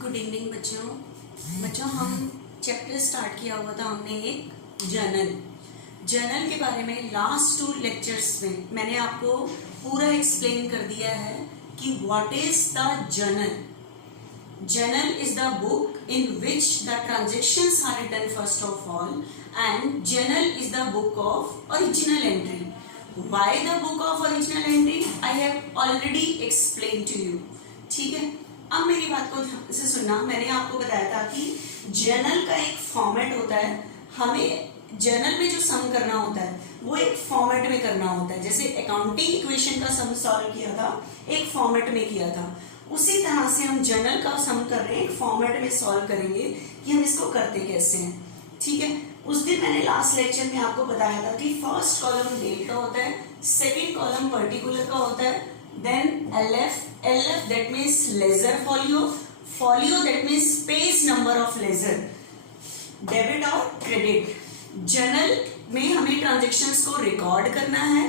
Good evening बच्चों हम chapter start किया हुआ था हमने एक जर्नल के बारे में। लास्ट 2 लेक्चर्स में मैंने आपको पूरा एक्सप्लेन कर दिया है कि what is the journal is the book in which the transactions are written first of all, and journal is the book of original entry. Why the book of original entry I have already explain to you. ठीक है, अब मेरी बात को ध्यान से सुनना। मैंने आपको बताया था कि जर्नल का एक फॉर्मेट होता है। हमें जर्नल में जो सम करना होता है वो एक फॉर्मेट में करना होता है। जैसे अकाउंटिंग इक्वेशन का सम सॉल्व किया था, एक फॉर्मेट में किया था, उसी तरह से हम जर्नल का सम कर रहे हैं, एक फॉर्मेट में सॉल्व करेंगे कि हम इसको करते कैसे हैं। ठीक है, उस दिन मैंने लास्ट लेक्चर में आपको बताया था कि फर्स्ट कॉलम डेट का होता है, सेकेंड कॉलम पर्टिकुलर का होता है, then LF that means ledger folio that means page number of ledger, debit और क्रेडिट। जर्नल में हमें ट्रांजेक्शन्स को रिकॉर्ड करना है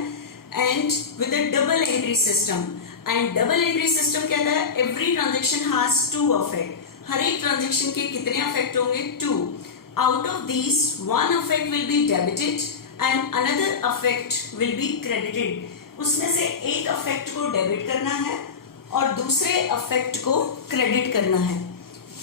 and with a double entry system. And double entry system कहता है एवरी ट्रांजेक्शन हैज 2 अफेक्ट। हर एक transaction के कितने अफेक्ट होंगे? 2। Out of these 1 affect will be debited and another affect will be credited. उसमें से एक अफेक्ट को डेबिट करना है और दूसरे अफेक्ट को क्रेडिट करना है।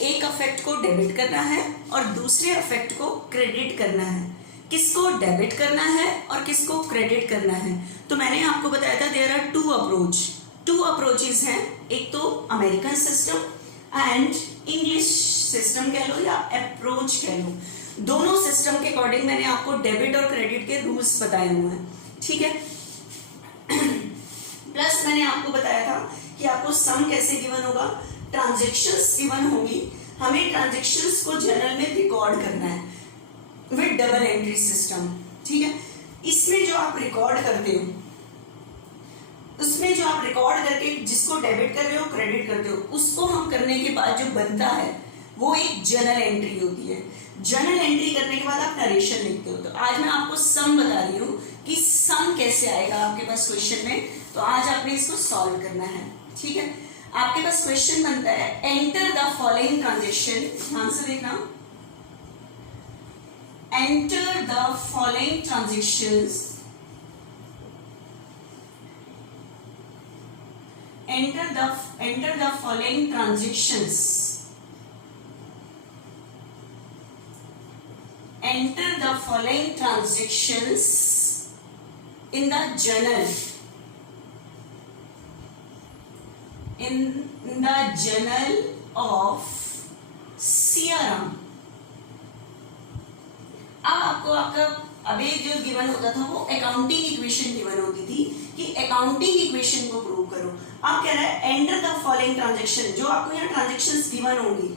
एक अफेक्ट को डेबिट करना है और दूसरे अफेक्ट को क्रेडिट करना है। किसको डेबिट करना है और किसको क्रेडिट करना है? तो मैंने आपको बताया था देयर आर 2 अप्रोचेस हैं। एक तो American system and English system कह लो या अप्रोच कह लो। दोनों सिस्टम के अकॉर्डिंग मैंने आपको डेबिट और क्रेडिट के रूल्स बताए हुए हैं। ठीक है, प्लस मैंने आपको बताया था कि आपको सम कैसे गिवन होगा, ट्रांजेक्शंस गिवन होगी, हमें ट्रांजेक्शंस को जर्नल में रिकॉर्ड करना है विद डबल एंट्री सिस्टम। ठीक है, इसमें जो आप रिकॉर्ड करते हो, उसमें जो आप रिकॉर्ड करके जिसको डेबिट कर रहे हो क्रेडिट करते हो, उसको हम करने के बाद जो बनता है वो एक जर्नल एंट्री होती है। जर्नल एंट्री करने के बाद आप नरेशन लिखते हो। तो आज मैं आपको सम बता रही हूँ कि सम कैसे आएगा आपके पास क्वेश्चन में। तो आज आपने इसको सॉल्व करना है। ठीक है, आपके पास क्वेश्चन बनता है एंटर द फॉलोइंग ट्रांजेक्शन। ध्यान से देखना, enter the following transactions, enter the following transactions, enter the following transactions in the journal, in the journal of CRM। अब आपको आपका अभी जो गिवन होता था वो अकाउंटिंग इक्वेशन गिवन होती थी कि अकाउंटिंग इक्वेशन को प्रूव करो। आप कह रहे हैं एंटर द फॉलोइंग ट्रांजेक्शन, जो आपको यहाँ ट्रांजेक्शंस गिवन होंगी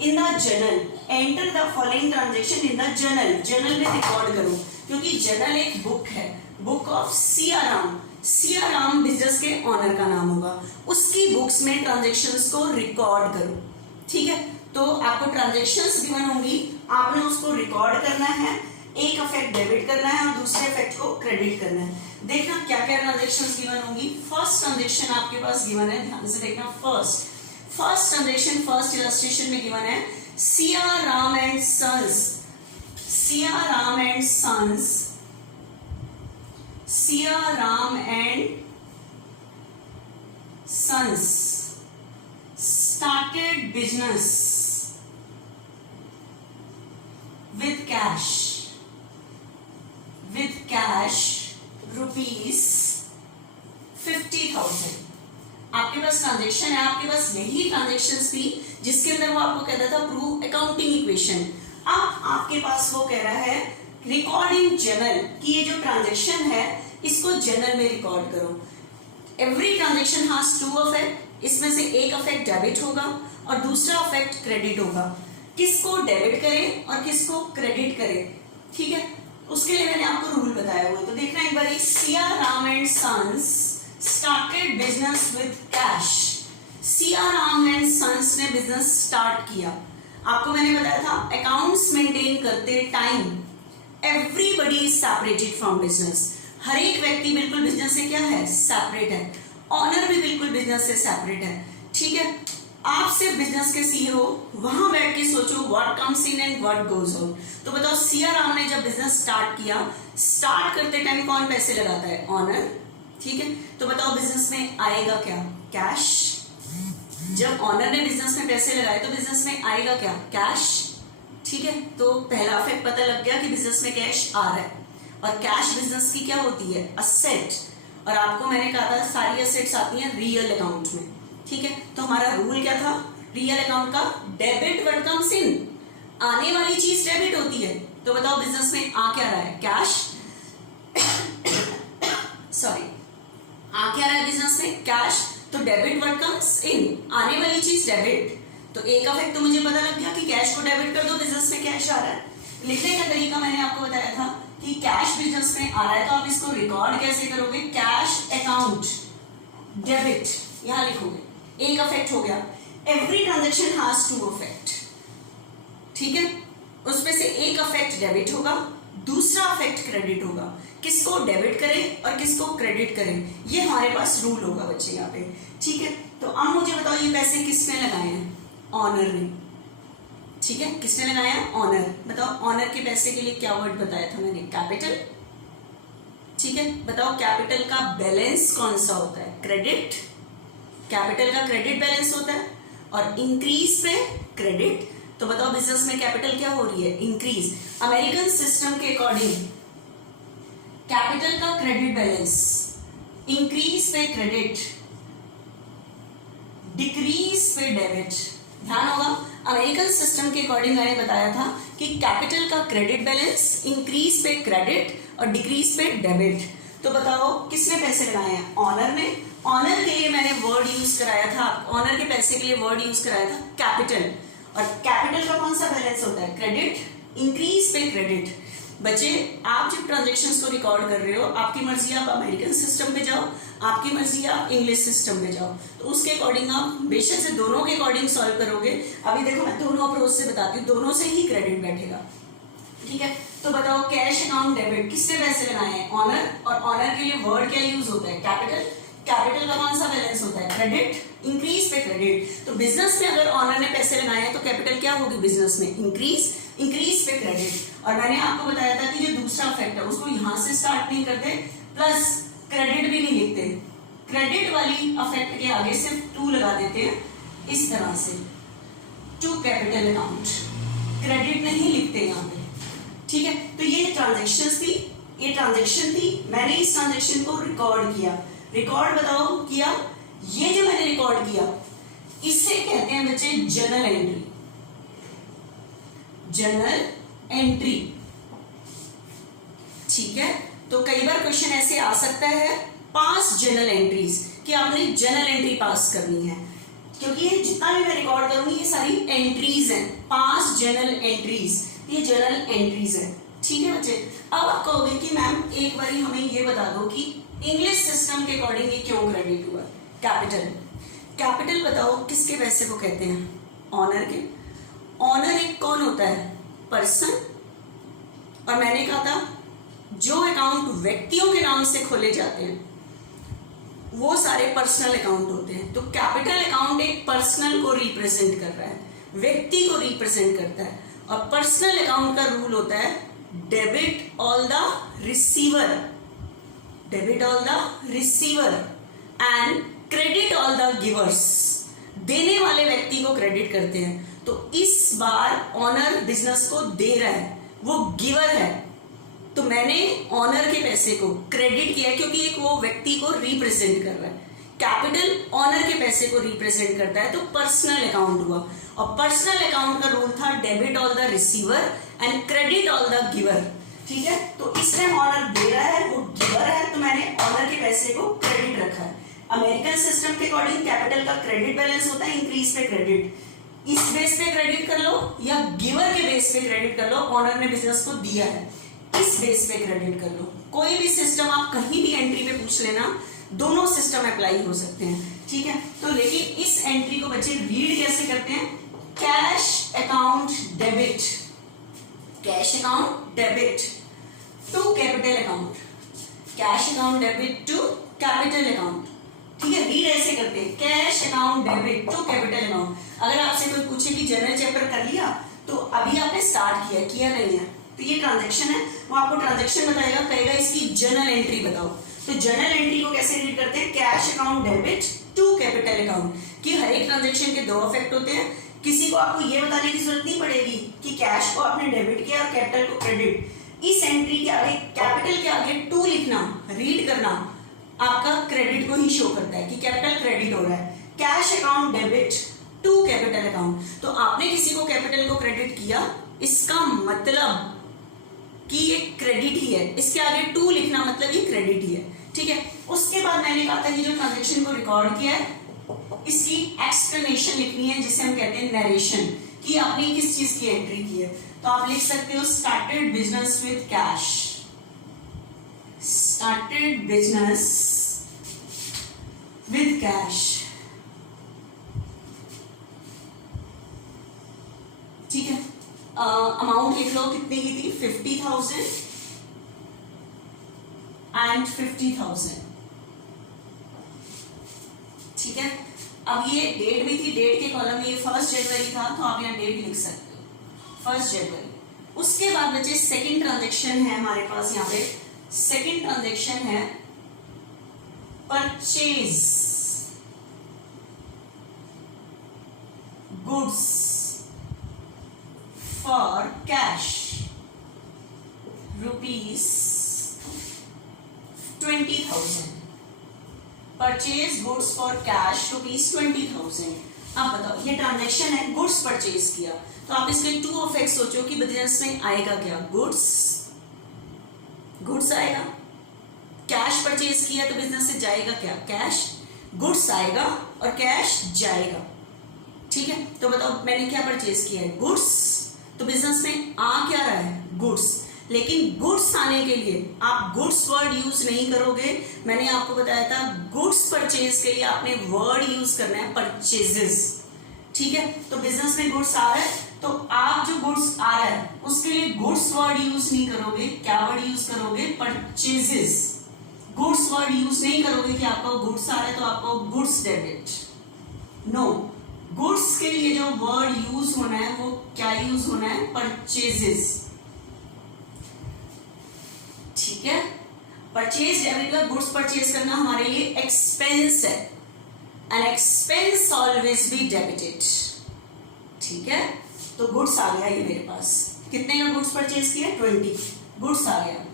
in the journal. Enter the following transaction in the journal में रिकॉर्ड करो, क्योंकि जर्नल एक बुक है, बुक ऑफ सीआराम बिजनेस के ऑनर का नाम होगा, उसकी बुक्स में ट्रांजेक्शंस को रिकॉर्ड करो। ठीक है, तो आपको ट्रांजेक्शंस गिवन होंगी, आपने उसको रिकॉर्ड करना है, एक अफेक्ट डेबिट करना है और दूसरे अफेक्ट को क्रेडिट करना है। देखना क्या क्या ट्रांजेक्शंस गिवन होंगी। फर्स्ट ट्रांजेक्शन आपके पास गिवन है, ध्यान से देखना। फर्स्ट ट्रांजेक्शन फर्स्ट इलस्ट्रेशन में गिवन है Siaram and sons started business with cash rupees 50,000। आपके पास ट्रांजेक्शन है, आपके पास यही ट्रांजेक्शंस थी जिसके अंदर वो आपको कहता था प्रूव अकाउंटिंग इक्वेशन। अब आपके पास वो कह रहा है रिकॉर्ड इन जर्नल कि ये जो ट्रांजेक्शन है इसको जर्नल में रिकॉर्ड करो। एवरी ट्रांजेक्शन हैज 2 अफेक्ट, इसमें से एक अफेक्ट डेबिट होगा और दूसरा अफेक्ट क्रेडिट होगा। किसको डेबिट करें और किसको क्रेडिट करें, ठीक है, उसके लिए मैंने आपको रूल बताया हुआ है। तो देखना एक बार, Siaram and sons started business with cash. Siaram and sons ने बिजनेस स्टार्ट किया। आपको मैंने बताया था अकाउंट्स मेंटेन करते time everybody is separated from business. हर एक व्यक्ति बिल्कुल बिजनेस से क्या है, सेपरेट है। ऑनर भी बिल्कुल बिजनेस से सेपरेट है। ठीक है, आप सिर्फ बिजनेस के सीईओ हो, वहां बैठ के सोचो what comes in and what goes out. तो बताओ सिया राम ने जब बिजनेस स्टार्ट किया, स्टार्ट करते टाइम कौन पैसे लगाता है? ऑनर। ठीक है, तो बताओ बिजनेस में आएगा क्या? कैश। जब ऑनर ने बिजनेस में पैसे लगाए तो बिजनेस में आएगा क्या? कैश। ठीक है, तो पहला इफेक्ट पता लग गया कि बिजनेस में कैश आ रहा है, और कैश बिजनेस की क्या होती है? असेट। और आपको मैंने कहा था सारी असेट्स आती हैं रियल अकाउंट में। ठीक है, तो हमारा रूल क्या था रियल अकाउंट का? डेबिट व्हाट कम्स इन, आने वाली चीज डेबिट होती है। तो बताओ बिजनेस में आ क्या रहा है? कैश। सॉरी, आ क्या रहा है बिजनेस में? कैश। तो डेबिट व्हाट कम्स इन, आने वाली चीज डेबिट। तो एक इफेक्ट तो मुझे पता लग गया कि कैश को डेबिट कर दो, बिजनेस में कैश आ रहा है। लिखने का तरीका मैंने आपको बताया था कि कैश बिजनेस में आ रहा है, तो आप इसको रिकॉर्ड कैसे करोगे? कैश अकाउंट डेबिट, यहां लिखोगे। एक इफेक्ट हो गया। Every transaction has to effect. ठीक है, उसमें से एक इफेक्ट डेबिट होगा, दूसरा इफेक्ट क्रेडिट होगा। किसको डेबिट करें और किसको क्रेडिट करें, ये हमारे पास रूल होगा बच्चे यहाँ पे। ठीक है, तो अब मुझे बताओ ये पैसे किसने लगाए हैं? ऑनर ने। ठीक है, किसने लगाया? ऑनर। बताओ ऑनर के पैसे के लिए क्या वर्ड बताया था मैंने? कैपिटल। ठीक है, बताओ कैपिटल का बैलेंस कौन सा होता है? क्रेडिट। कैपिटल का क्रेडिट बैलेंस होता है, और इंक्रीज पे क्रेडिट। तो बताओ बिजनेस में कैपिटल क्या हो रही है? इंक्रीज। अमेरिकन सिस्टम के अकॉर्डिंग कैपिटल का क्रेडिट बैलेंस इंक्रीज पे क्रेडिट, डिक्रीज पे डेबिट। ध्यान होगा, अमेरिकन सिस्टम के अकॉर्डिंग मैंने बताया था कि कैपिटल का क्रेडिट बैलेंस इंक्रीज पे क्रेडिट और डिक्रीज पे डेबिट। तो बताओ किसने पैसे लगाए हैं? ऑनर ने। ऑनर के लिए मैंने वर्ड यूज कराया था, ऑनर के पैसे के लिए वर्ड यूज कराया था कैपिटल। और कैपिटल का कौन सा बैलेंस होता है? क्रेडिट। इंक्रीज पे क्रेडिट। बच्चे आप जब ट्रांजेक्शन्स को रिकॉर्ड कर रहे हो, आपकी मर्जी आप अमेरिकन सिस्टम पे जाओ, आपकी मर्जी आप इंग्लिश सिस्टम पे जाओ, तो उसके अकॉर्डिंग आप बेशक से दोनों के अकॉर्डिंग सॉल्व करोगे। अभी देखो मैं दोनों अप्रोच से बताती हूँ, दोनों से ही क्रेडिट बैठेगा। ठीक है, तो बताओ कैश अकाउंट डेबिट किसने पैसे लगाए हैं? ऑनर। और ऑनर के लिए वर्ड क्या यूज होता है? कैपिटल। कैपिटल का कौन सा बैलेंस होता है? क्रेडिट। इंक्रीज पे क्रेडिट। तो बिजनेस में अगर ऑनर ने पैसे लगाए हैं तो कैपिटल क्या होगी बिजनेस में? इंक्रीज। इंक्रीज पे क्रेडिट। और मैंने आपको बताया था कि जो दूसरा इफेक्ट है उसको यहां से स्टार्ट नहीं करते, प्लस क्रेडिट भी नहीं लिखते। क्रेडिट वाली इफेक्ट के आगे सिर्फ टू लगा देते हैं इस तरह से, टू कैपिटल अकाउंट। क्रेडिट नहीं लिखते यहाँ पे। ठीक है, तो ये ट्रांजेक्शन थी, ये ट्रांजेक्शन थी, मैंने इस ट्रांजेक्शन को रिकॉर्ड किया। रिकॉर्ड बताओ किया, ये जो मैंने रिकॉर्ड किया इसे कहते हैं बच्चे जर्नल एंट्री। Journal entry. ठीक है, तो कई बार क्वेश्चन ऐसे आ सकता है पास जर्नल एंट्रीज कि आपने जर्नल एंट्री पास करनी है, क्योंकि ये जितना भी मैं रिकॉर्ड करूंगी ये सारी एंट्रीज हैं, पास जर्नल एंट्रीज, ये जर्नल एंट्रीज है। ठीक है बच्चे, अब आप कहोगे कि मैम एक बार हमें ये बता दो कि इंग्लिश सिस्टम के अकॉर्डिंग ये क्यों क्रेडिट हुआ? कैपिटल। कैपिटल बताओ किसके पैसे को कहते हैं? ऑनर के। ऑनर एक कौन होता है? पर्सन। और मैंने कहा था जो अकाउंट व्यक्तियों के नाम से खोले जाते हैं वो सारे पर्सनल अकाउंट होते हैं। तो कैपिटल अकाउंट एक पर्सनल को रिप्रेजेंट कर रहा है, व्यक्ति को रिप्रेजेंट करता है। और पर्सनल अकाउंट का रूल होता है debit all the receiver, debit all the receiver and credit all the givers. देने वाले व्यक्ति को क्रेडिट करते हैं। तो इस बार ऑनर बिजनेस को दे रहा है, वो गिवर है, तो मैंने ऑनर के पैसे को क्रेडिट किया क्योंकि एक वो व्यक्ति को रिप्रेजेंट कर रहा है। कैपिटल ऑनर के पैसे को रिप्रेजेंट करता है, तो पर्सनल अकाउंट हुआ। और पर्सनल अकाउंट का रूल था debit all the receiver and credit all the giver. ठीक है, तो इस टाइम ऑनर दे रहा है, वो गिवर है, तो मैंने ऑनर के पैसे को क्रेडिट रखा है। अमेरिकन सिस्टम के अकॉर्डिंग कैपिटल का क्रेडिट बैलेंस होता है इंक्रीज पे क्रेडिट। इस बेस पे क्रेडिट कर लो या गिवर के बेस पे क्रेडिट कर लो, ऑनर ने बिजनेस को दिया है, इस बेस पे क्रेडिट कर लो। कोई भी सिस्टम आप कहीं भी एंट्री पे पूछ लेना, दोनों सिस्टम अप्लाई हो सकते हैं। ठीक है, तो लेकिन इस एंट्री को बच्चे रीड कैसे करते हैं? Cash account debit, cash account debit to capital account, cash account debit to capital account. ठीक है, रीड ऐसे करते हैं cash account account debit to capital account. अगर आपसे कोई पूछे कि जनरल चैप्टर कर लिया, तो अभी आपने स्टार्ट किया नहीं है, तो ये ट्रांजैक्शन है, वो आपको ट्रांजैक्शन बताएगा, कहेगा इसकी जर्नल एंट्री बताओ। तो जर्नल एंट्री को कैसे रीड करते हैं? Cash account debit to capital account, कि हर एक ट्रांजैक्शन के दो इफेक्ट होते हैं। किसी को आपको ये बताने की जरूरत नहीं पड़ेगी कि कैश को आपने डेबिट किया और कैपिटल को क्रेडिट। इस एंट्री के आगे, कैपिटल के आगे टू लिखना, रीड करना, आपका क्रेडिट को ही शो करता है कि कैपिटल क्रेडिट हो रहा है। Cash account debit to capital account, तो आपने किसी को कैपिटल को क्रेडिट किया, इसका मतलब कि ये क्रेडिट ही है, इसके आगे टू लिखना मतलब ये क्रेडिट ही है, ठीक है। उसके बाद मैंने कहा था कि जो ट्रांजैक्शन को रिकॉर्ड किया है, इसकी एक्सप्लेनेशन लिखनी है, जिसे हम कहते हैं नरेशन, कि आपने किस चीज की एंट्री की है। तो आप लिख सकते हो started business with cash, started business with cash, ठीक है। अमाउंट लिख लो, कितनी की थी? 50,000 एंड 50,000, ठीक है। अब ये डेट भी थी, डेट के कॉलम में ये 1 जनवरी था, तो आप यहाँ डेट लिख सकते हो 1 जनवरी। उसके बाद बचे सेकंड ट्रांजैक्शन है हमारे पास, यहाँ पे सेकंड ट्रांजैक्शन है purchase goods for cash rupees 20,000, purchase goods for cash rupees 20,000। अब बताओ, ये ट्रांजैक्शन है, गुड्स परचेज किया, तो आप इसके टू इफेक्ट सोचो कि बिजनेस में आएगा क्या? गुड्स, गुड्स आएगा। कैश परचेज किया तो बिजनेस से जाएगा क्या? कैश। गुड्स आएगा और कैश जाएगा, ठीक है। तो बताओ मैंने क्या परचेज किया है? गुड्स, तो बिजनेस में आ क्या रहा है? गुड्स। लेकिन गुड्स आने के लिए आप गुड्स वर्ड यूज नहीं करोगे, मैंने आपको बताया था गुड्स परचेज के लिए आपने वर्ड यूज करना है परचेजेस, ठीक है। तो बिजनेस में गुड्स आ रहा है, तो आप जो गुड्स आ रहा है उसके लिए गुड्स वर्ड यूज नहीं करोगे, क्या वर्ड यूज करोगे? परचेजेस। गुड्स वर्ड यूज नहीं करोगे कि आपको गुड्स आ रहा है तो आपको गुड्स डेबिट, नो। गुड्स के लिए जो वर्ड यूज होना है वो क्या यूज होना है? परचेजेस, ठीक है। परचेज डेबिट का गुड्स परचेज करना हमारे लिए एक्सपेंस है, and expense always be debited, ठीक है। तो गुड्स आ गया ये मेरे पास, कितने का गुड्स परचेज किया? 20 गुड्स आ गया।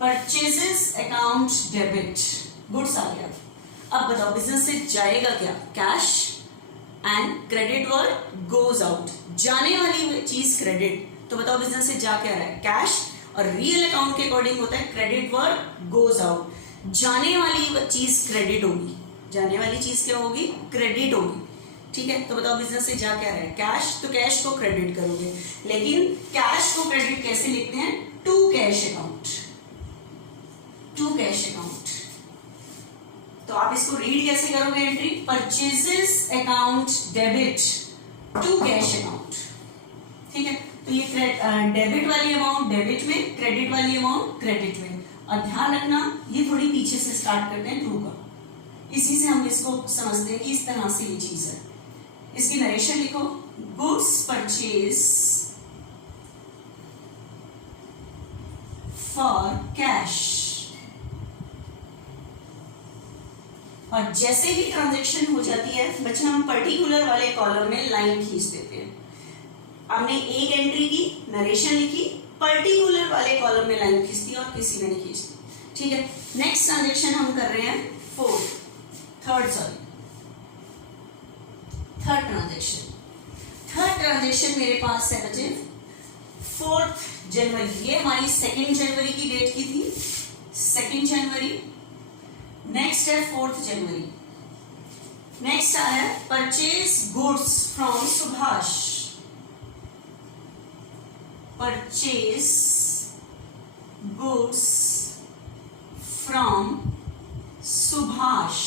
परचेजेस अकाउंट डेबिट, गुड्स आ गया। अब बताओ बिजनेस से जाएगा क्या? Cash, and credit word goes out, जाने वाली चीज क्रेडिट, तो बताओ बिजनेस से जा क्या रहा है? कैश। और रियल अकाउंट के अकॉर्डिंग होता है क्रेडिट वर्ड गोज आउट, जाने वाली चीज क्रेडिट होगी, जाने वाली चीज क्या होगी? क्रेडिट होगी, ठीक है। तो बताओ बिजनेस से जा क्या रहा है? कैश, तो कैश को क्रेडिट करोगे, लेकिन कैश को क्रेडिट कैसे लिखते हैं? To cash account, to cash account. तो आप इसको रीड कैसे करोगे entry? Purchases account debit to cash account, ठीक है। तो ये डेबिट वाली अमाउंट डेबिट में, क्रेडिट वाली अमाउंट क्रेडिट में। और ध्यान रखना ये थोड़ी पीछे से स्टार्ट करते हैं टू का, इसी से हम इसको समझते हैं कि इस तरह से ये चीज है। इसकी नरेशन लिखो, गुड्स परचेज फॉर कैश। और जैसे ही ट्रांजैक्शन हो जाती है बच्चे, हम पर्टिकुलर वाले कॉलम में लाइन खींच देते हैं। हमने एक एंट्री की, नरेशन लिखी, पर्टिकुलर वाले कॉलम में लाइन खींच दी और किसी में नहीं खींचती, ठीक है। नेक्स्ट ट्रांजैक्शन हम कर रहे हैं थर्ड ट्रांजैक्शन। थर्ड ट्रांजैक्शन मेरे पास है बच्चे 4 जनवरी, ये हमारी 2 जनवरी की डेट की थी, 2 जनवरी। नेक्स्ट है 4 जनवरी। नेक्स्ट आया purchase goods from Subhash, purchase goods from Subhash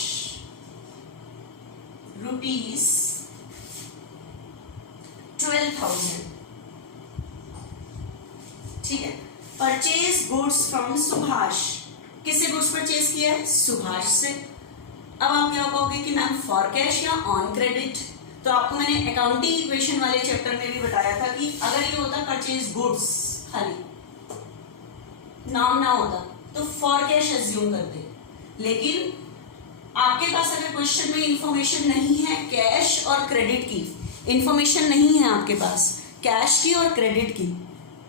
rupees 12,000, ठीक है। परचेज गुड्स फ्रॉम सुभाष, किससे गुड्स परचेज किया है? सुभाष से। अब आप क्या कहोगे कि मैम फॉर कैश या ऑन क्रेडिट? तो आपको मैंने अकाउंटिंग इक्वेशन वाले चैप्टर में भी बताया था कि अगर ये होता परचेज गुड्स, खाली नाम ना होता तो फॉर कैश एज्यूम करते, लेकिन आपके पास अगर क्वेश्चन में इंफॉर्मेशन नहीं है कैश और क्रेडिट की, इंफॉर्मेशन नहीं है आपके पास कैश की और क्रेडिट की,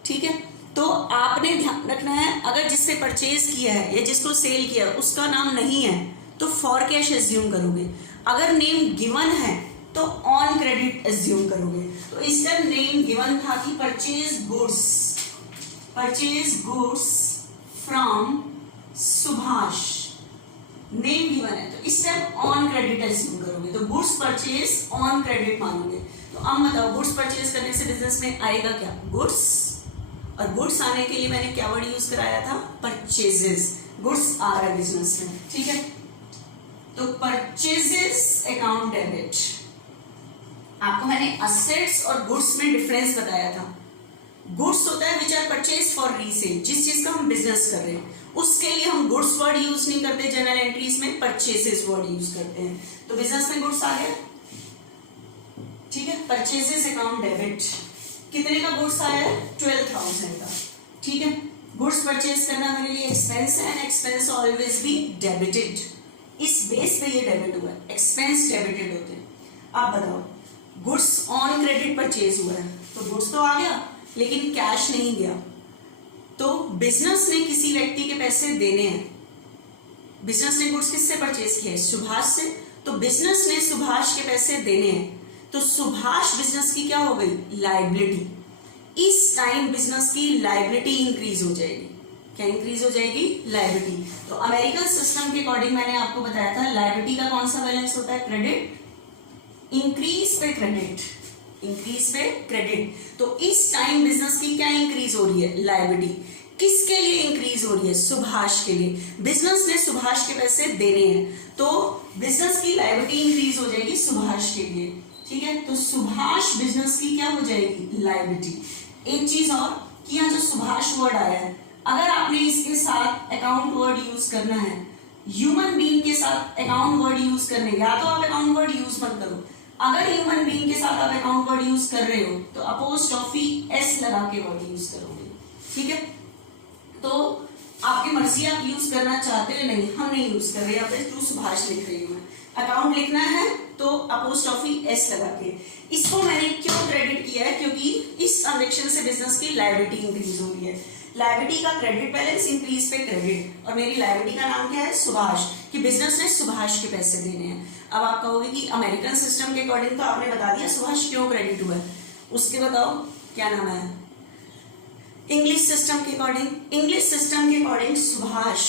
ठीक है, तो आपने ध्यान रखना है अगर जिससे परचेज किया है या जिसको सेल किया है उसका नाम नहीं है तो फॉर कैश एज्यूम करोगे, अगर नेम गिवन है तो ऑन क्रेडिट एज्यूम करोगे। तो इसका नेम गिवन था कि purchase goods from Subhash, name given है तो इस टाइम ऑन क्रेडिट एज्यूम करोगे, तो गुड्स परचेज ऑन क्रेडिट मानोगे। तो अब बताओ गुड्स परचेज करने से बिजनेस में आएगा क्या? गुड्स, और गुड्स आने के लिए मैंने क्या वर्ड यूज कराया था? परचेजेस, गुड्स आ रहा है बिजनेस में, ठीक है। तो परचेजेस अकाउंट डेबिट, आपको मैंने असेट्स और गुड्स में डिफरेंस बताया था। गुड्स होता है which are purchase for resale, जिस चीज का हम बिजनेस कर रहे हैं उसके लिए हम गुड्स वर्ड यूज नहीं करते जनरल एंट्रीज में, परचेजेस वर्ड यूज करते हैं। तो बिजनेस में गुड्स आ गया, ठीक है। परचेजेस अकाउंट डेबिट, कितने का गुड्स आया है? 12,000 का, ठीक है। गुड्स परचेज करना मेरे लिए एक्सपेंस है and expense always be debited, इस बेस पे ये डेबिट हुआ है, एक्सपेंस डेबिटेड होते हैं। अब बताओ गुड्स ऑन क्रेडिट परचेज हुआ है तो गुड्स तो आ गया लेकिन कैश नहीं गया, तो बिजनेस ने किसी व्यक्ति के पैसे देने हैं, बिजनेस ने गुड्स किससे परचेज किया है? सुभाष से, तो बिजनेस ने सुभाष के पैसे देने हैं, तो सुभाष बिजनेस की क्या हो गई? लायबिलिटी। इस टाइम बिजनेस की लायबिलिटी इंक्रीज हो जाएगी, क्या इंक्रीज हो जाएगी? लायबिलिटी। तो अमेरिकन सिस्टम के अकॉर्डिंग मैंने आपको बताया था लायबिलिटी का कौन सा बैलेंस होता है? क्रेडिट, इंक्रीज पे क्रेडिट, इंक्रीज पे क्रेडिट। तो इस टाइम बिजनेस की क्या इंक्रीज हो रही है? लायबिलिटी। किसके लिए इंक्रीज हो रही है? सुभाष के लिए। बिजनेस ने सुभाष के पैसे देने हैं तो बिजनेस की लायबिलिटी इंक्रीज हो जाएगी सुभाष के लिए, ठीक है। तो सुभाष बिजनेस की क्या हो जाएगी? लायबिलिटी। एक चीज और कि यहाँ जो सुभाष वर्ड आया है, अगर आपने इसके साथ अकाउंट वर्ड यूज करना है, ह्यूमन बीइंग के साथ अकाउंट वर्ड यूज करने, या तो आप अकाउंट वर्ड यूज मत करो, अगर ह्यूमन बीइंग के साथ आप अकाउंट वर्ड यूज कर रहे हो तो अपोस्ट्रोफी एस लगा के वर्ड यूज करोगे, ठीक है। तो आपकी मर्जी, आप यूज करना चाहते हो नहीं, हम नहीं यूज कर रहे, यहाँ पे टू सुभाष लिख रही हूँ मैं। अकाउंट लिखना है तो अपोस्ट्रोफी एस लगा के। इसको मैंने क्यों क्रेडिट किया है? क्योंकि इस ट्रांजेक्शन से बिजनेस की लायबिलिटी इंक्रीज हो रही है, लायबिलिटी का क्रेडिट बैलेंस इंक्रीज पे क्रेडिट, और मेरी लायबिलिटी का नाम क्या है? सुभाष, कि बिजनेस ने सुभाष के पैसे देने हैं। अब आप कहोगे कि अमेरिकन सिस्टम के अकॉर्डिंग तो आपने बता दिया सुभाष क्यों क्रेडिट हुआ है, उसके बताओ क्या नाम है? इंग्लिश सिस्टम के अकॉर्डिंग, इंग्लिश सिस्टम के अकॉर्डिंग सुभाष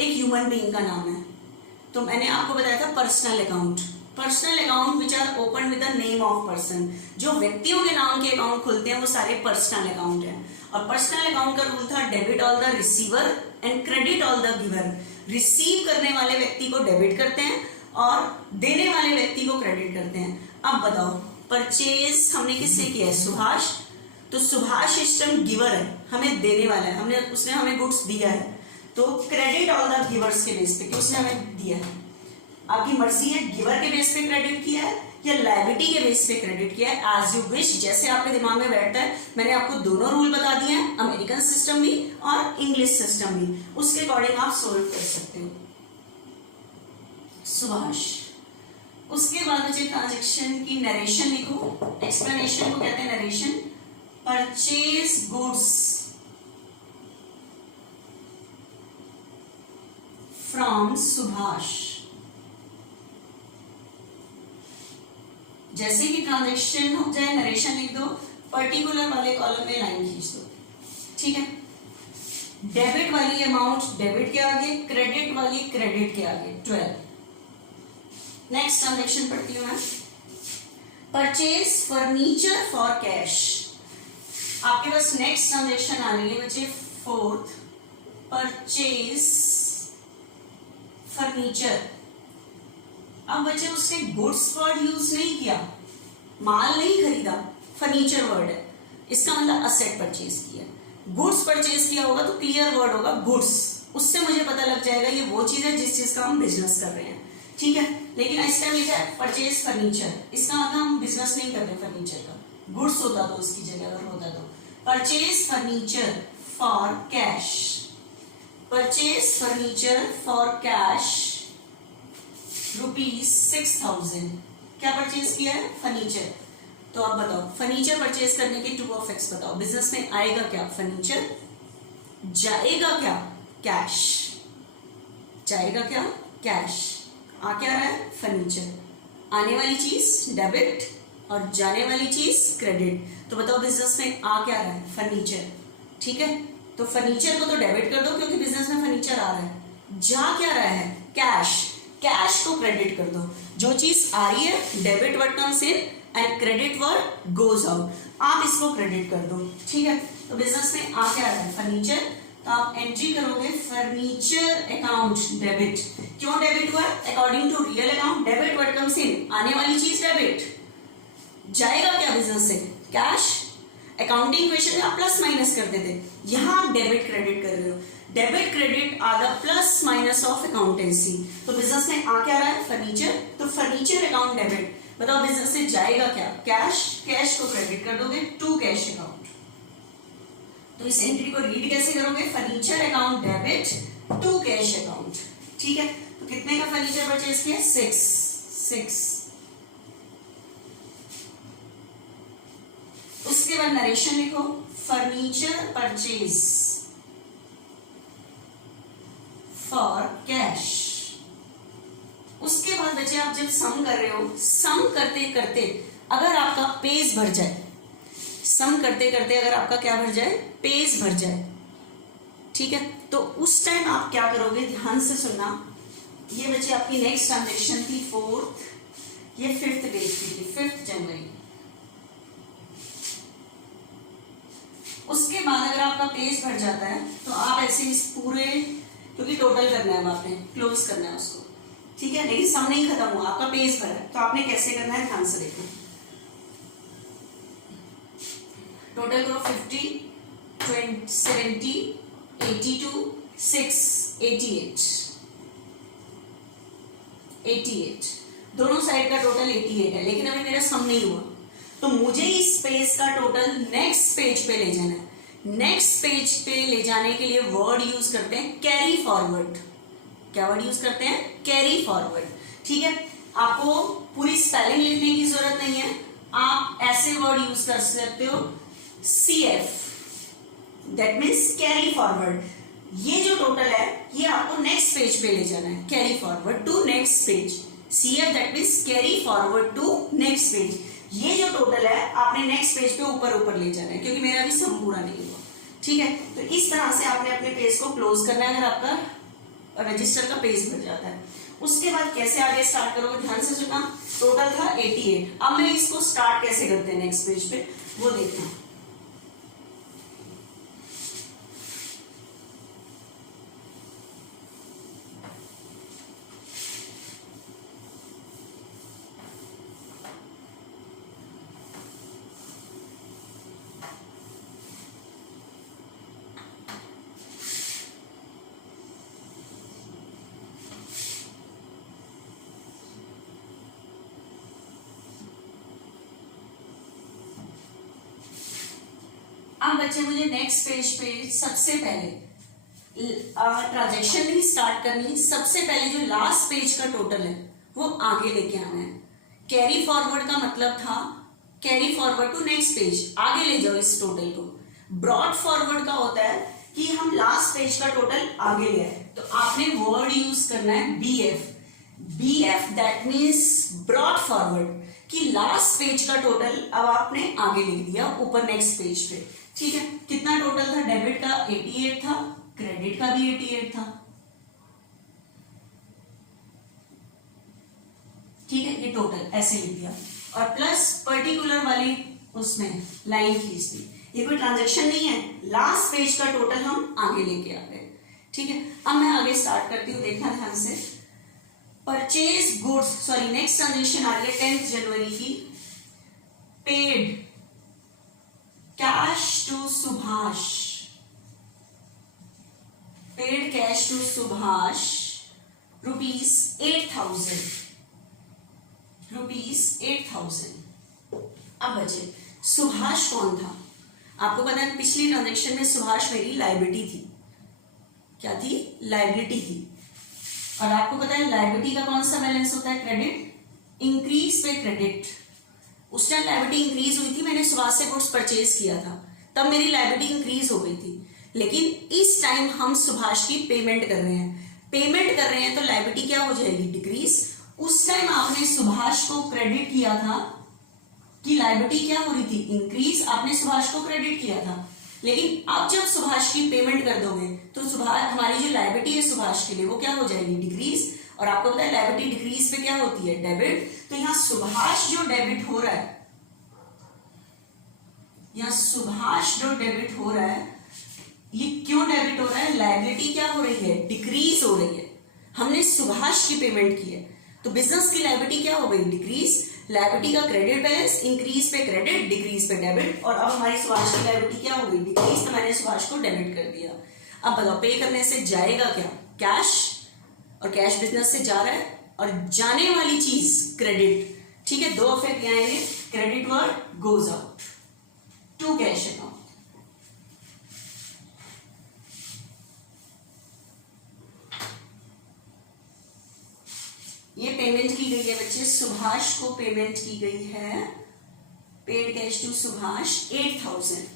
एक ह्यूमन बीइंग का नाम है। तो मैंने आपको बताया था personal account, personal account which are open with the name of person, जो व्यक्तियों के नाम के अकाउंट खुलते हैं वो सारे पर्सनल अकाउंट हैं। और पर्सनल अकाउंट का रूल था debit all the receiver and credit all the giver. Receive करने वाले व्यक्ति को डेबिट करते हैं और देने वाले व्यक्ति को क्रेडिट करते हैं। अब बताओ परचेज हमने किससे किया है? सुभाष, तो सुभाष इस टाइम गिवर है, हमें देने वाला है, उसने हमें गुड्स दिया है, तो क्रेडिट ऑल द गिवर्स के बेस पे कि उसने हमें दिया है। आपकी मर्जी है गिवर के बेस पे क्रेडिट किया है या लायबिलिटी के बेस पे क्रेडिट किया है, एज यू विश, जैसे आपके दिमाग में बैठता है। मैंने आपको दोनों रूल बता दिए हैं, अमेरिकन सिस्टम भी और इंग्लिश सिस्टम भी, उसके अकॉर्डिंग आप सोल्व कर सकते हो। सुभाष, उसके बाद मुझे ट्रांजेक्शन की नरेशन लिखो, एक्सप्लेनेशन को कहते हैं narration. Purchase goods from Subhash, जैसे कि ट्रांजेक्शन हो जाए नरेशन लिख दो, पर्टिकुलर वाले कॉलम में लाइन खींच दो, ठीक है। डेबिट वाली अमाउंट डेबिट के आगे, क्रेडिट वाली क्रेडिट के आगे, 12। नेक्स्ट ट्रांजेक्शन पढ़ती हूं मैं। परचेज फर्नीचर फॉर कैश, आपके पास नेक्स्ट ट्रांजेक्शन आ रही है बच्चे 4th, परचेज फर्नीचर। अब बच्चे उसने गुड्स वर्ड यूज नहीं किया, माल नहीं खरीदा, फर्नीचर वर्ड है, इसका मतलब असेट परचेज किया। गुड्स परचेज किया होगा तो क्लियर वर्ड होगा गुड्स, उससे मुझे पता लग जाएगा ये वो चीज है जिस चीज का हम बिजनेस कर रहे हैं। ठीक है, लेकिन इस टाइम लिखा है परचेज फर्नीचर, इसका मतलब हम बिजनेस नहीं कर रहे फर्नीचर का, गुड्स होता तो उसकी जगह अगर होता तो purchase furniture for cash, purchase furniture for cash ₹6,000। क्या परचेज किया है? फर्नीचर। तो आप बताओ फर्नीचर परचेज करने के टू ऑफ एक्स बताओ, बिजनेस में आएगा क्या? फर्नीचर, जाएगा क्या? कैश, जाएगा क्या? कैश, आ क्या रहा है? फर्नीचर। आने वाली चीज डेबिट और जाने वाली चीज क्रेडिट, तो बताओ बिजनेस में आ क्या रहा है? फर्नीचर। ठीक है, तो फर्नीचर को तो डेबिट कर दो क्योंकि बिजनेस में फर्नीचर आ रहा है। जा क्या रहा है? कैश, कैश को क्रेडिट कर दो। जो चीज आ रही है debit word comes in and credit word goes out, आप इसको क्रेडिट कर दो। ठीक है, तो बिजनेस में आ क्या रहा है? फर्नीचर, तो आप एंट्री करोगे फर्नीचर अकाउंट डेबिट। क्यों डेबिट हुआ? According to real account debit word comes in, आने वाली चीज डेबिट, जाएगा क्या बिजनेस से? कैश। अकाउंटिंग इक्वेशन में आप प्लस माइनस करते थे, यहां आप डेबिट क्रेडिट कर रहे हो। Debit credit are the plus minus of accountancy. तो बिजनेस में आ क्या रहा है? फर्नीचर, तो फर्नीचर अकाउंट डेबिट। बताओ बिजनेस से जाएगा क्या? कैश, कैश को क्रेडिट कर दोगे टू कैश अकाउंट। तो इस एंट्री को रीड कैसे करोगे? Furniture account debit to cash account. ठीक है, तो कितने का फर्नीचर परचेज किया? 6। उसके बाद नरेशन लिखो, फर्नीचर परचेज फॉर कैश। उसके बाद बच्चे आप जब सम कर रहे हो, सम करते करते अगर आपका पेज भर जाए, सम करते करते अगर आपका क्या भर जाए? पेज भर जाए, ठीक है, तो उस टाइम आप क्या करोगे? ध्यान से सुनना। ये बच्चे आपकी नेक्स्ट ट्रांजेक्शन थी 4th, ये 5th डेट की थी, 5 जनवरी। उसके बाद अगर आपका पेज भर जाता है तो आप ऐसे इस पूरे, क्योंकि टोटल करना है आपने, क्लोज करना है उसको, ठीक है, लेकिन सम नहीं खत्म हुआ, आपका पेज भरा है, तो आपने कैसे करना है? ध्यान से देखो। टोटल करो 50, 20, 70, 82, 6, 88। दोनों साइड का टोटल 88 है, लेकिन अभी मेरा सम नहीं हुआ, तो मुझे इस पेज का टोटल नेक्स्ट पेज पे ले जाना है। नेक्स्ट पेज पे ले जाने के लिए वर्ड यूज करते हैं कैरी फॉरवर्ड। क्या वर्ड यूज करते हैं? Carry forward. ठीक है, आपको पूरी स्पेलिंग लिखने की जरूरत नहीं है, आप ऐसे वर्ड यूज कर सकते हो, CF, that means carry forward. ये जो टोटल है ये आपको नेक्स्ट पेज पे ले जाना है, carry forward to next page. CF that means carry forward to next page. ये जो टोटल है आपने नेक्स्ट पेज पे ऊपर ऊपर ले जाना है, क्योंकि मेरा अभी सम पूरा नहीं हुआ। ठीक है, तो इस तरह से आपने अपने पेज को क्लोज करना है अगर आपका रजिस्टर का पेज भर जाता है। उसके बाद कैसे आगे स्टार्ट करोगे? ध्यान से सुनना। टोटल था 88, अब मैं इसको स्टार्ट कैसे करते हैं नेक्स्ट पेज पे वो देखना। अब बच्चे मुझे नेक्स्ट पेज पे सबसे पहले ट्रांजैक्शन नहीं स्टार्ट करनी, सबसे पहले जो लास्ट पेज का टोटल है वो आगे लेके आना है। कैरी फॉरवर्ड का मतलब था carry forward to next page, आगे ले जाओ इस टोटल को। ब्रॉड फॉरवर्ड का होता है कि हम लास्ट पेज का टोटल आगे ले आए, तो आपने वर्ड यूज करना है BF that means brought forward, कि लास्ट पेज का टोटल अब आपने आगे ले दिया ऊपर नेक्स्ट पेज पे। ठीक है, कितना टोटल था? डेबिट का 88 था, क्रेडिट का भी 88 था। ठीक है, ये टोटल ऐसे लिख दिया और प्लस पर्टिकुलर वाली उसमें लाइन खींच दी। ये कोई ट्रांजैक्शन नहीं है, लास्ट पेज का टोटल हम आगे लेके आ गए। ठीक है, अब मैं आगे स्टार्ट करती हूँ, देखना ध्यान से। Purchase goods, sorry next transaction आ रही है 10th जनवरी की। Paid cash to Subhash, paid cash to Subhash ₹8,000, ₹8,000। अब बचे सुभाष कौन था? आपको पता है पिछली ट्रांजेक्शन में सुभाष मेरी लायबिलिटी थी। क्या थी? लायबिलिटी थी। और आपको पता है लायबिलिटी का कौन सा बैलेंस होता है? क्रेडिट। इंक्रीज पे क्रेडिट। उस टाइम लायबिलिटी इंक्रीज हुई थी, मैंने सुभाष से गुड्स परचेज किया था, तब मेरी लायबिलिटी इंक्रीज हो गई थी। लेकिन इस टाइम हम सुभाष की पेमेंट कर रहे हैं, तो लायबिलिटी क्या हो जाएगी? डिक्रीज। उस टाइम आपने सुभाष को क्रेडिट किया था कि लायबिलिटी क्या हो रही थी? इंक्रीज। आपने सुभाष को क्रेडिट किया था, लेकिन अब जब सुभाष की पेमेंट कर दोगे तो सुभाष, हमारी जो लायबिलिटी है सुभाष के लिए, वो क्या हो जाएगी? डिक्रीज। और आपको पता है लायबिलिटी डिक्रीज पे क्या होती है? डेबिट। तो यहाँ सुभाष जो डेबिट हो रहा है, ये क्यों डेबिट हो रहा है? लायबिलिटी क्या हो रही है? डिक्रीज हो रही है। हमने सुभाष की पेमेंट की है, तो बिजनेस की लायबिलिटी क्या हो गई? डिक्रीज। लायबिलिटी का क्रेडिट बैलेंस, इंक्रीज पे क्रेडिट, डिक्रीज पे डेबिट। और अब हमारी सुभाष की लायबिलिटी क्या हो गई? डिक्रीज। तो मैंने सुभाष को डेबिट कर दिया। अब बताओ पे करने से जाएगा क्या? कैश। और कैश बिजनेस से जा रहा है, और जाने वाली चीज क्रेडिट। ठीक है, दो इफेक्ट आएंगे। Credit word goes out to cash account. ये पेमेंट की गई है बच्चे, सुभाष को पेमेंट की गई है, पेड कैश टू सुभाष 8,000।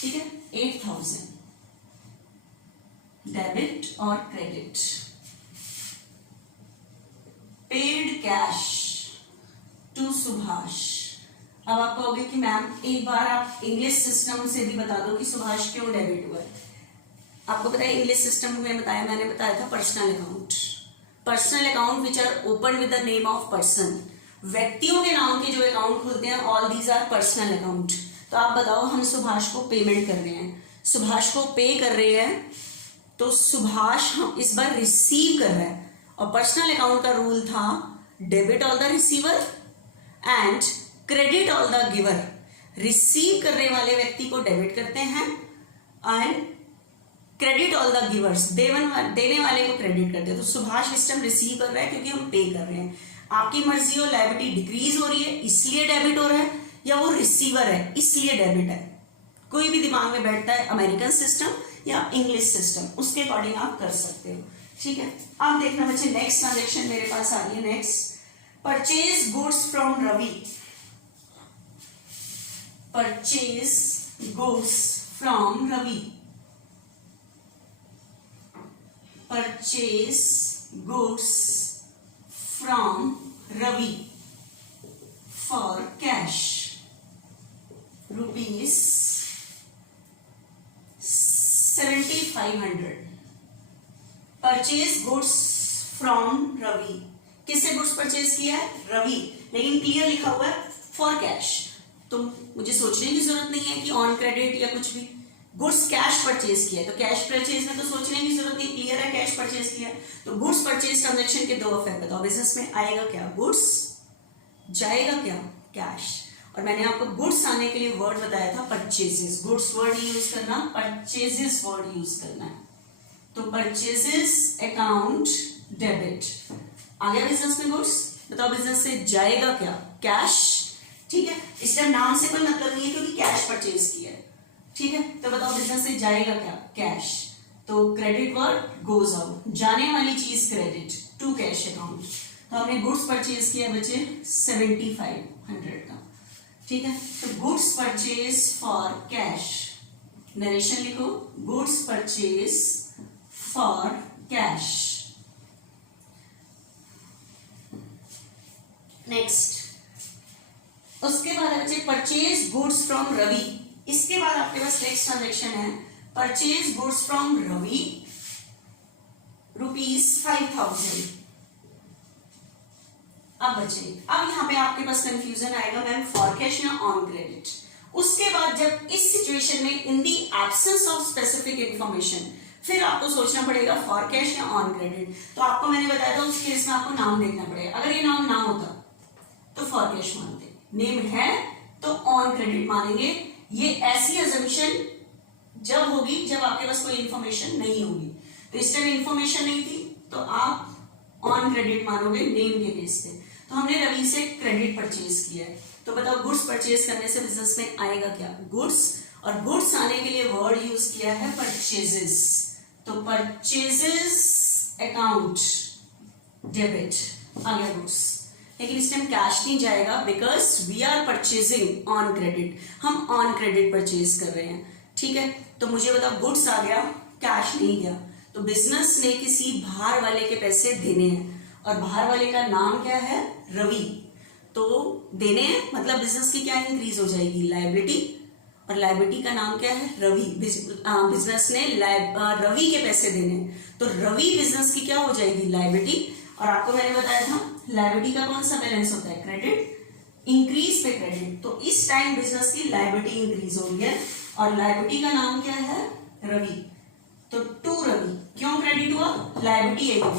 ठीक है, 8,000 डेबिट और credit. Paid cash to Subhash. अब आप कहोगे कि मैम एक बार आप इंग्लिश सिस्टम से भी बता दो कि सुभाष क्यों डेबिट हुआ है। आपको पता है इंग्लिश सिस्टम में मैंने बताया था personal account which are open with the name of person. व्यक्तियों के नाम के जो अकाउंट खुलते हैं, all these are personal account. तो आप बताओ, हम सुभाष को पेमेंट कर रहे हैं, सुभाष को पे कर रहे हैं, तो सुभाष हम इस बार रिसीव कर रहा है। और पर्सनल अकाउंट का रूल था debit all the receiver and credit all the giver. Receive करने वाले व्यक्ति को डेबिट करते हैं and credit all the givers, देने वाले को क्रेडिट करते हैं। तो सुभाष इस टाइम रिसीव कर रहा है क्योंकि हम पे कर रहे हैं। आपकी मर्जी हो, लायबिलिटी डिक्रीज हो रही है इसलिए डेबिट हो रहा है, या वो रिसीवर है इसलिए डेबिट है। कोई भी दिमाग में बैठता है, अमेरिकन सिस्टम या इंग्लिश सिस्टम, उसके अकॉर्डिंग आप कर सकते हो। ठीक है, अब देखना बच्चे नेक्स्ट ट्रांजेक्शन मेरे पास आ रही है। Next, purchase goods from Ravi. Purchase goods from Ravi. Purchase goods from Ravi for cash ₹7,500। Purchase goods from Ravi. किससे गुड्स परचेज किया है? रवि। लेकिन क्लियर लिखा हुआ है फॉर कैश, तो मुझे सोचने की जरूरत नहीं है कि ऑन क्रेडिट या कुछ भी। गुड्स कैश परचेज किया है, तो कैश परचेज में तो सोचने की जरूरत नहीं, क्लियर है कैश परचेज किया है। तो गुड्स परचेज ट्रांजैक्शन के दो इफेक्ट बताओ। बिजनेस में आएगा क्या? गुड्स। जाएगा क्या? कैश। और मैंने आपको गुड्स आने के लिए वर्ड बताया था परचेजेस। गुड्स वर्ड यूज करना, परचेजेस वर्ड यूज करना है। तो परचेजेस अकाउंट डेबिट आ गया बिजनेस में गुड्स। बताओ बिजनेस से जाएगा क्या? कैश। ठीक है, इस टाइम नाम से कोई मतलब नहीं है क्योंकि कैश परचेज किया है। ठीक है, तो बताओ बिजनेस से जाएगा क्या? कैश। तो क्रेडिट वर्ड गोज आउट, जाने वाली चीज क्रेडिट टू कैश अकाउंट। तो हमने गुड्स परचेज किया बच्चे 7,500 का। ठीक है, तो goods purchase for cash. Narration लिखो, goods purchase for cash. Next, उसके बाद बच्चे परचेज गुड्स फ्रॉम रवि। इसके बाद आपके पास नेक्स्ट ट्रांजेक्शन है परचेज गुड्स फ्रॉम रवि ₹5,000। अब बचे, अब यहां पे आपके पास कंफ्यूजन आएगा मैम फॉर कैश या ऑन क्रेडिट। उसके बाद जब इस सिचुएशन में in the absence of specific information, फिर आपको सोचना पड़ेगा फॉर कैश या ऑन क्रेडिट। तो आपको मैंने बताया था उस केस में आपको नाम देखना पड़ेगा। अगर ये नाम ना होता तो फॉर कैश मानते, नेम है तो ऑन क्रेडिट मानेंगे। ये ऐसी अजम्पशन जब होगी जब आपके पास कोई इंफॉर्मेशन नहीं होगी। तो इस टाइम इंफॉर्मेशन नहीं थी तो आप ऑन क्रेडिट मानोगे नेम के बेस पे। तो हमने रवि से क्रेडिट परचेज किया है, तो बताओ गुड्स परचेज करने से बिजनेस में आएगा क्या? गुड्स, और गुड्स आने के लिए वर्ड यूज किया है परचेजेस, तो परचेजेस अकाउंट डेबिट आ गया गुड्स। लेकिन इस टाइम कैश नहीं जाएगा because we are purchasing on credit, हम ऑन क्रेडिट परचेज कर रहे हैं, ठीक है। तो मुझे बताओ गुड्स आ गया, कैश नहीं गया, तो बिजनेस ने किसी बाहर वाले के पैसे देने हैं, और बाहर वाले का नाम क्या है? रवि। तो देने हैं मतलब बिजनेस की क्या इंक्रीज हो जाएगी? लायबिलिटी, और लायबिलिटी का नाम क्या है? रवि। बिजनेस ने रवि के पैसे देने, तो रवि बिजनेस की क्या हो जाएगी? लायबिलिटी। और आपको मैंने बताया था लायबिलिटी का कौन सा बैलेंस होता है? क्रेडिट। इंक्रीज पे क्रेडिट, तो इस टाइम बिजनेस की लायबिलिटी इंक्रीज हो रही है, और लायबिलिटी का नाम क्या है? रवि। तो टू रवि, क्यों क्रेडिट हुआ? लायबिलिटी है,